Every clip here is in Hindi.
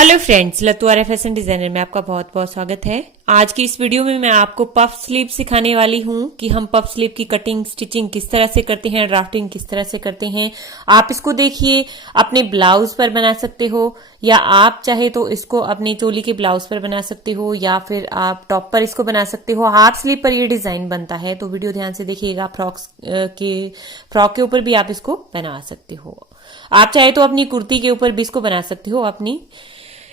Hello friends, Lattu R fashion designer में आपका बहुत बहुत स्वागत है। आज की इस वीडियो में मैं आपको पफ स्लीव सिखाने वाली हूं कि हम पफ स्लीव की कटिंग स्टिचिंग किस तरह से करते हैं, ड्राफ्टिंग किस तरह से करते हैं। आप इसको देखिए, अपने ब्लाउज पर बना सकते हो या आप चाहे तो इसको अपनी चोली के ब्लाउज पर बना सकते हो या फिर आप टॉप पर इसको बना सकते हो। हाफ स्लीव पर ये डिजाइन बनता है, तो वीडियो ध्यान से देखिएगा। फ्रॉक के ऊपर भी आप इसको बना सकते हो। आप चाहे तो अपनी कुर्ती के ऊपर भी इसको बना सकते हो अपनी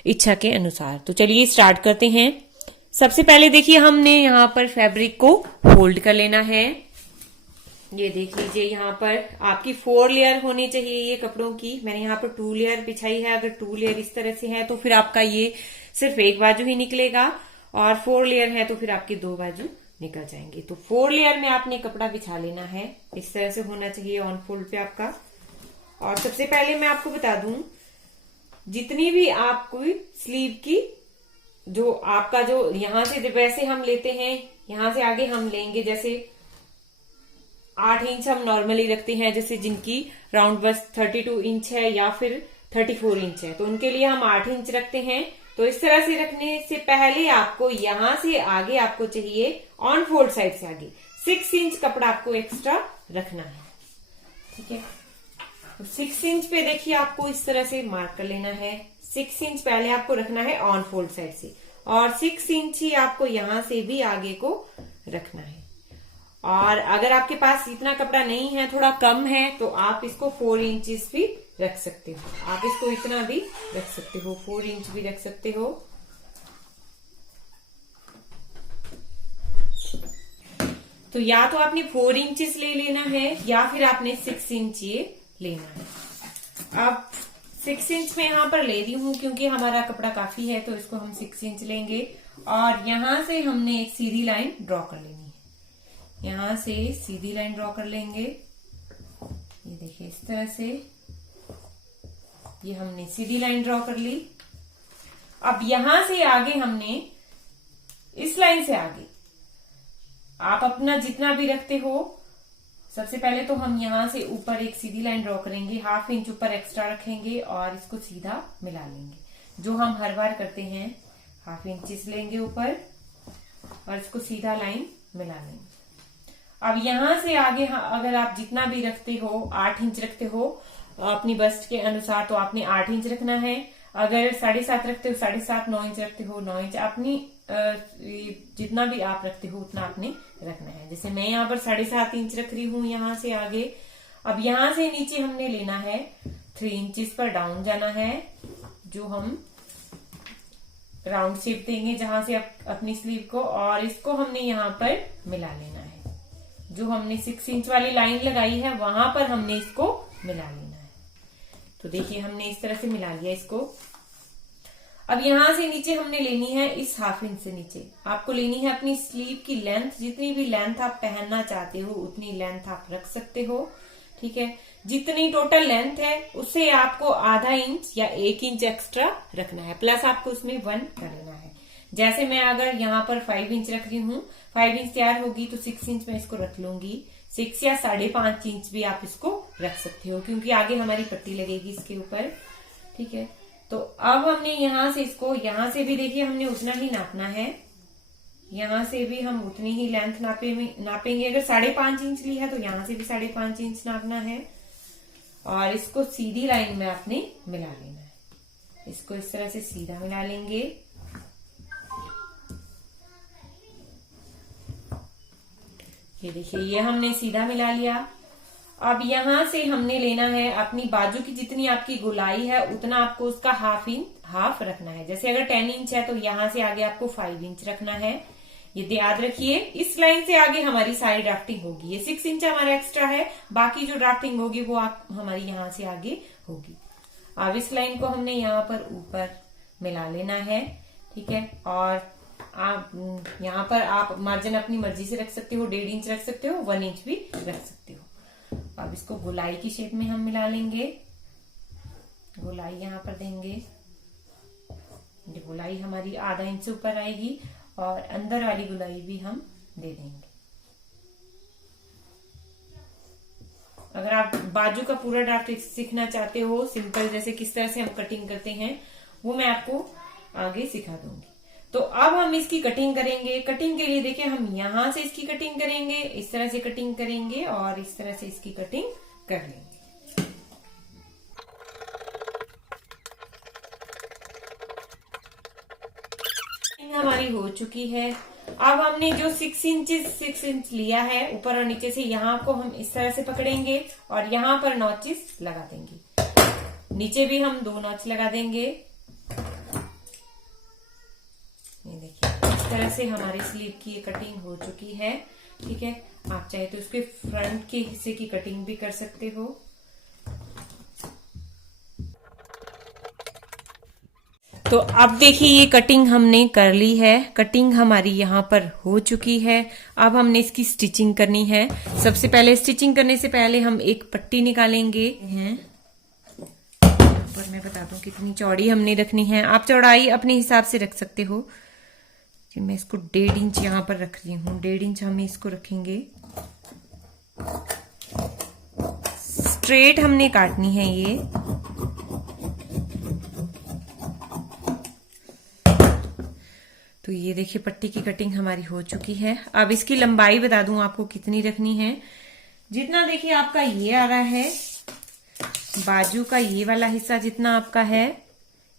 इच्छा के अनुसार। तो चलिए स्टार्ट करते हैं। सबसे पहले देखिए, हमने यहाँ पर फैब्रिक को फोल्ड कर लेना है। ये देख लीजिए, यहाँ पर आपकी 4 लेयर होनी चाहिए ये कपड़ों की। मैंने यहाँ पर 2 लेयर बिछाई है। अगर 2 लेयर इस तरह से है तो फिर आपका ये सिर्फ एक बाजू ही निकलेगा, और 4 लेयर है तो फिर आपके 2 बाजू निकल जाएंगे। तो 4 लेयर में आपने कपड़ा बिछा लेना है। इस तरह से होना चाहिए ऑन फोल्ड पे आपका। और सबसे पहले मैं आपको बता दूं, जितनी भी आपको स्लीव की जो आपका जो यहां से वैसे हम लेते हैं, यहां से आगे हम लेंगे जैसे 8 इंच हम नॉर्मली रखते हैं, जैसे जिनकी राउंड बस 32 इंच है या फिर 34 इंच है, तो उनके लिए हम 8 इंच रखते हैं। तो इस तरह से रखने से पहले आपको यहां से आगे आपको चाहिए ऑन फोल्ड साइड से आगे 6 इंच कपड़ा आपको एक्स्ट्रा रखना है। ठीक है, तो 6 इंच पे देखिए आपको इस तरह से मार्क कर लेना है। 6 इंच पहले आपको रखना है ऑन फोल्ड साइड से, और 6 इंच ही आपको यहां से भी आगे को रखना है। और अगर आपके पास इतना कपड़ा नहीं है, थोड़ा कम है, तो आप इसको 4 इंचेस भी रख सकते हो। आप इसको इतना भी रख सकते हो, 4 इंच भी रख सकते हो। तो या तो आपने 4 इंचेस ले लेना है या फिर आपने 6 इंच ये लेना है। अब 6 इंच में यहां पर ले रही हूं क्योंकि हमारा कपड़ा काफी है, तो इसको हम 6 इंच लेंगे। और यहां से हमने एक सीधी लाइन ड्रॉ कर लेनी है। यहां से सीधी लाइन ड्रॉ कर लेंगे। ये देखिए, इस तरह से ये हमने सीधी लाइन ड्रॉ कर ली। अब यहां से आगे हमने इस लाइन से आगे आप अपना जितना भी रखते हो, सबसे पहले तो हम यहां से ऊपर एक सीधी लाइन ड्रॉ करेंगे, 1/2 इंच ऊपर एक्स्ट्रा रखेंगे और इसको सीधा मिला लेंगे, जो हम हर बार करते हैं। 1/2 इंच लेंगे ऊपर और इसको सीधा लाइन मिला लेंगे। अब यहां से आगे अगर आप जितना भी रखते हो, 8 इंच रखते हो अपनी बस्ट के अनुसार, तो आपने 8 इंच रखना है। अगर 7.5 रखते हो 7.5, 9 इंच रखते हो 9 इंच, अपनी जितना भी आप रखते हो उतना आपने रखना है। जैसे मैं यहाँ पर 7.5 इंच रख रही हूँ यहां से आगे। अब यहां से नीचे हमने लेना है 3 इंचेस पर डाउन जाना है, जो हम राउंड शेप देंगे जहां से अपनी स्लीव को, और इसको हमने यहाँ पर मिला लेना है। जो हमने 6 इंच वाली लाइन लगाई है वहां पर हमने इसको मिला लेना है। तो देखिए, हमने इस तरह से मिला लिया इसको। अब यहां से नीचे हमने लेनी है इस 1/2 इंच से नीचे आपको लेनी है अपनी स्लीव की लेंथ। जितनी भी लेंथ आप पहनना चाहते हो उतनी लेंथ आप रख सकते हो। ठीक है, जितनी टोटल लेंथ है उससे आपको ½ इंच या 1 इंच एक्स्ट्रा रखना है, प्लस आपको उसमें 1 कर लेना है। जैसे मैं अगर यहाँ पर 5 इंच रख रही हूँ, 5 इंच तैयार होगी तो 6 इंच में इसको रख लूंगी। 6 या 5.5 इंच भी आप इसको रख सकते हो, क्योंकि आगे हमारी पट्टी लगेगी इसके ऊपर। ठीक है, तो अब हमने यहां से इसको, यहां से भी देखिए हमने उतना ही नापना है। यहां से भी हम उतनी ही लेंथ नापेंगे। अगर 5.5 इंच ली है तो यहां से भी 5.5 इंच नापना है, और इसको सीधी लाइन में आपने मिला लेना है। इसको इस तरह से सीधा मिला लेंगे। ये देखिए, ये हमने सीधा मिला लिया। अब यहां से हमने लेना है अपनी बाजू की जितनी आपकी गोलाई है उतना आपको उसका हाफ रखना है। जैसे अगर 10 इंच है तो यहां से आगे आपको 5 इंच रखना है। ये याद रखिए, इस लाइन से आगे हमारी सारी ड्राफ्टिंग होगी। ये 6 इंच हमारा एक्स्ट्रा है, बाकी जो ड्राफ्टिंग होगी वो हमारी यहां से आगे होगी। अब इस लाइन को हमने यहाँ पर ऊपर मिला लेना है। ठीक है, और आप यहाँ पर आप मार्जिन अपनी मर्जी से रख सकते हो, 1.5 इंच रख सकते हो, 1 इंच भी रख सकते हो। अब इसको गोलाई की शेप में हम मिला लेंगे। गोलाई यहाँ पर देंगे। ये गोलाई हमारी ½ इंच से ऊपर आएगी, और अंदर वाली गोलाई भी हम दे देंगे। अगर आप बाजू का पूरा ड्राफ्ट सीखना चाहते हो सिंपल, जैसे किस तरह से हम कटिंग करते हैं, वो मैं आपको आगे सिखा दूंगी। तो अब हम इसकी कटिंग करेंगे। कटिंग के लिए देखिए हम यहां से इसकी कटिंग करेंगे, इस तरह से कटिंग करेंगे और इस तरह से इसकी कटिंग कर लेंगे। हमारी हो चुकी है। अब हमने जो 6 इंच लिया है ऊपर और नीचे से, यहाँ को हम इस तरह से पकड़ेंगे और यहाँ पर नॉचेस लगा देंगे। नीचे भी हम 2 नॉच लगा देंगे। ये देखिए इस तरह से हमारी स्लीव की ये कटिंग हो चुकी है। ठीक है, आप चाहे तो उसके फ्रंट के हिस्से की कटिंग भी कर सकते हो। तो अब देखिए ये कटिंग हमने कर ली है। कटिंग हमारी यहाँ पर हो चुकी है। अब हमने इसकी स्टिचिंग करनी है। सबसे पहले स्टिचिंग करने से पहले हम एक पट्टी निकालेंगे हैं। ऊपर मैं बता दूं कितनी चौड़ी हमने रखनी है। आप चौड़ाई अपने हिसाब से रख सकते हो। मैं इसको 1.5 इंच यहाँ पर रख रही हूँ। 1.5 इंच हम इसको रखेंगे। स्ट्रेट हमने काटनी है ये। तो ये देखिए पट्टी की कटिंग हमारी हो चुकी है। अब इसकी लंबाई बता दूं आपको कितनी रखनी है। जितना देखिए आपका ये आ रहा है, बाजू का ये वाला हिस्सा जितना आपका है,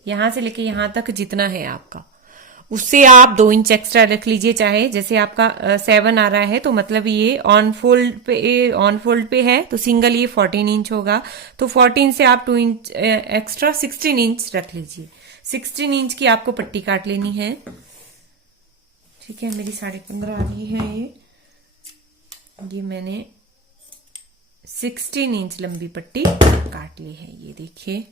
यहां से लेके यहां तक जितना है आपका, उससे आप 2 इंच एक्स्ट्रा रख लीजिए। चाहे जैसे आपका 7 आ रहा है तो मतलब ये ऑन फोल्ड पे है तो सिंगल ये 14 इंच होगा। तो 14 से आप 2 इंच एक्स्ट्रा 16 इंच रख लीजिए। 16 इंच की आपको पट्टी काट लेनी है। ठीक है, मेरी 15.5 आ रही है ये मैंने 16 इंच लंबी पट्टी काट ली है। ये देखिए।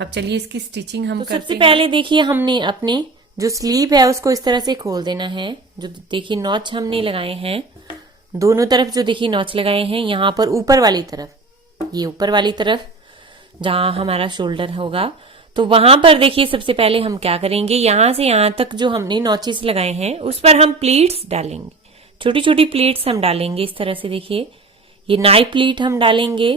अब चलिए इसकी स्टिचिंग हम करते हैं। सबसे पहले देखिए हमने अपनी जो स्लीव है उसको इस तरह से खोल देना है। जो देखिए नॉच हमने लगाए हैं दोनों तरफ, जो देखिए नॉच लगाए हैं यहाँ पर ऊपर वाली तरफ, ये ऊपर वाली तरफ जहां हमारा शोल्डर होगा, तो वहां पर देखिए सबसे पहले हम क्या करेंगे, यहां से यहां तक जो हमने नॉचेस लगाए हैं उस पर हम प्लीट्स डालेंगे। छोटी छोटी प्लीट्स हम डालेंगे इस तरह से। देखिए ये नाइफ प्लीट हम डालेंगे,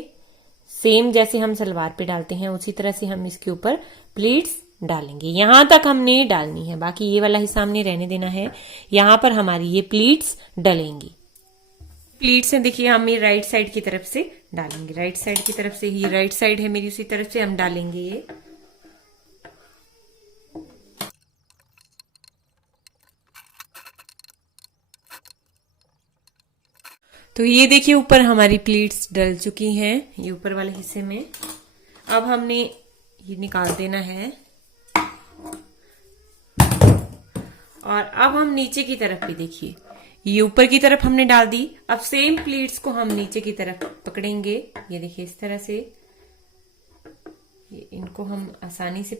सेम जैसे हम सलवार पे डालते हैं उसी तरह से हम इसके ऊपर प्लीट्स डालेंगे। यहां तक हमने डालनी है, बाकी ये वाला हिस्सा हमने रहने देना है। यहां पर हमारी ये प्लीट्स डलेंगी। प्लीट्स है देखिए हम ये राइट साइड की तरफ से डालेंगे। राइट साइड की तरफ से, ही राइट साइड है मेरी, उसी तरफ से हम डालेंगे ये। तो ये देखिए ऊपर हमारी प्लीट्स डल चुकी हैं, ये ऊपर वाले हिस्से में। अब हमने ये निकाल देना है और अब हम नीचे की तरफ भी देखिए, ये ऊपर की तरफ हमने डाल दी। अब सेम प्लीट्स को हम नीचे की तरफ पकड़ेंगे। ये देखिए इस तरह से, ये इनको हम आसानी से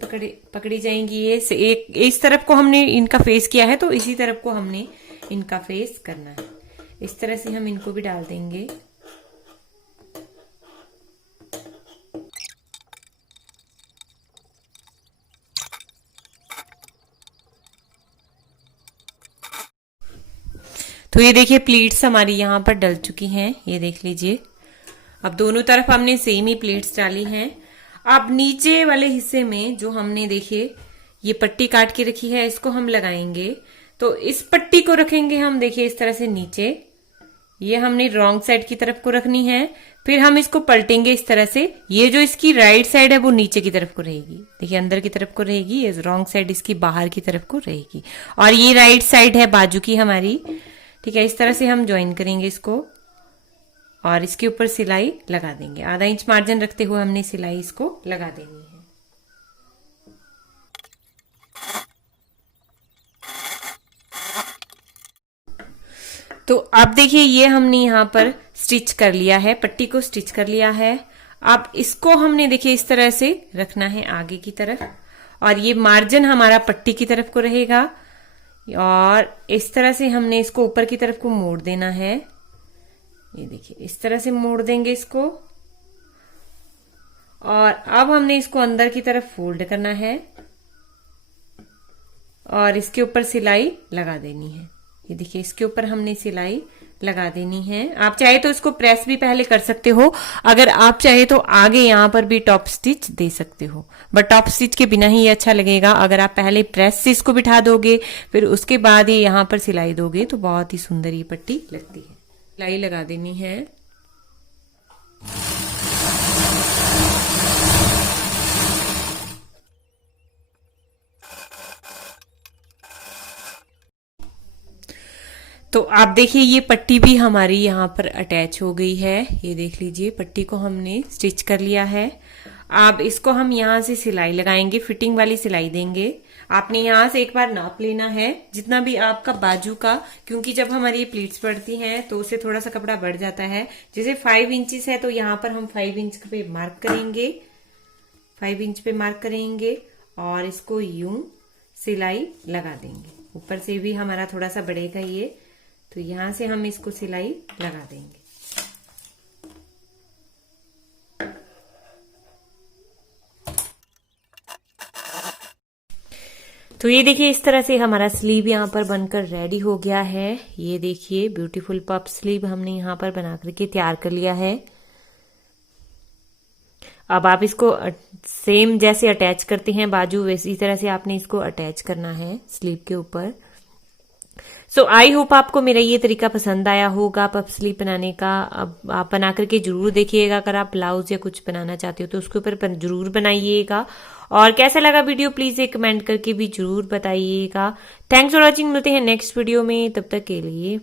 पकड़ी जाएंगी। ये इस तरफ को हमने इनका फेस किया है तो इसी तरफ को हमने इनका फेस करना है। इस तरह से हम इनको भी डाल देंगे। तो ये देखिए प्लीट्स हमारी यहाँ पर डल चुकी हैं, ये देख लीजिए। अब दोनों तरफ हमने सेम ही प्लीट्स डाली हैं। अब नीचे वाले हिस्से में जो हमने देखिए ये पट्टी काट के रखी है, इसको हम लगाएंगे। तो इस पट्टी को रखेंगे हम देखिए इस तरह से नीचे, ये हमने रॉन्ग साइड की तरफ को रखनी है। फिर हम इसको पलटेंगे इस तरह से। ये जो इसकी राइट साइड है वो नीचे की तरफ को रहेगी, देखिए अंदर की तरफ को रहेगी। ये रॉन्ग साइड इसकी बाहर की तरफ को रहेगी और ये राइट साइड है बाजू की हमारी। ठीक है, इस तरह से हम ज्वाइन करेंगे इसको और इसके ऊपर सिलाई लगा देंगे। आधा इंच मार्जिन रखते हुए हमने सिलाई इसको लगा देनी है। तो अब देखिए ये हमने यहाँ पर स्टिच कर लिया है, पट्टी को स्टिच कर लिया है। अब इसको हमने देखिए इस तरह से रखना है आगे की तरफ और ये मार्जिन हमारा पट्टी की तरफ को रहेगा और इस तरह से हमने इसको ऊपर की तरफ को मोड़ देना है। ये देखिए इस तरह से मोड़ देंगे इसको और अब हमने इसको अंदर की तरफ फोल्ड करना है और इसके ऊपर सिलाई लगा देनी है। ये देखिए इसके ऊपर हमने सिलाई लगा देनी है। आप चाहे तो इसको प्रेस भी पहले कर सकते हो, अगर आप चाहे तो आगे यहाँ पर भी टॉप स्टिच दे सकते हो, बट टॉप स्टिच के बिना ही अच्छा लगेगा। अगर आप पहले प्रेस से इसको बिठा दोगे फिर उसके बाद ये यहाँ पर सिलाई दोगे तो बहुत ही सुंदर ये पट्टी लगती है। सिलाई लगा देनी है। तो आप देखिए ये पट्टी भी हमारी यहाँ पर अटैच हो गई है। ये देख लीजिए पट्टी को हमने स्टिच कर लिया है। अब इसको हम यहाँ से सिलाई लगाएंगे, फिटिंग वाली सिलाई देंगे। आपने यहाँ से एक बार नाप लेना है जितना भी आपका बाजू का, क्योंकि जब हमारी ये प्लीट्स पड़ती हैं तो उससे थोड़ा सा कपड़ा बढ़ जाता है। जैसे 5 इंचेस है तो यहाँ पर हम 5 इंच पे मार्क करेंगे, 5 इंच पे मार्क करेंगे और इसको यूं सिलाई लगा देंगे। ऊपर से भी हमारा थोड़ा सा बढ़ेगा ये, तो यहां से हम इसको सिलाई लगा देंगे। तो ये देखिए इस तरह से हमारा स्लीव यहाँ पर बनकर रेडी हो गया है। ये देखिए ब्यूटीफुल पफ स्लीव हमने यहाँ पर बना करके तैयार कर लिया है। अब आप इसको सेम जैसे अटैच करते हैं बाजू, वैसी तरह से आपने इसको अटैच करना है स्लीव के ऊपर। सो आई होप आपको मेरा ये तरीका पसंद आया होगा पफ स्लीव बनाने का। अब आप बना करके जरूर देखिएगा। अगर आप ब्लाउज या कुछ बनाना चाहते हो तो उसके ऊपर जरूर बनाइएगा। और कैसा लगा वीडियो प्लीज एक कमेंट करके भी जरूर बताइएगा। Thanks for watching. मिलते हैं नेक्स्ट वीडियो में, तब तक के लिए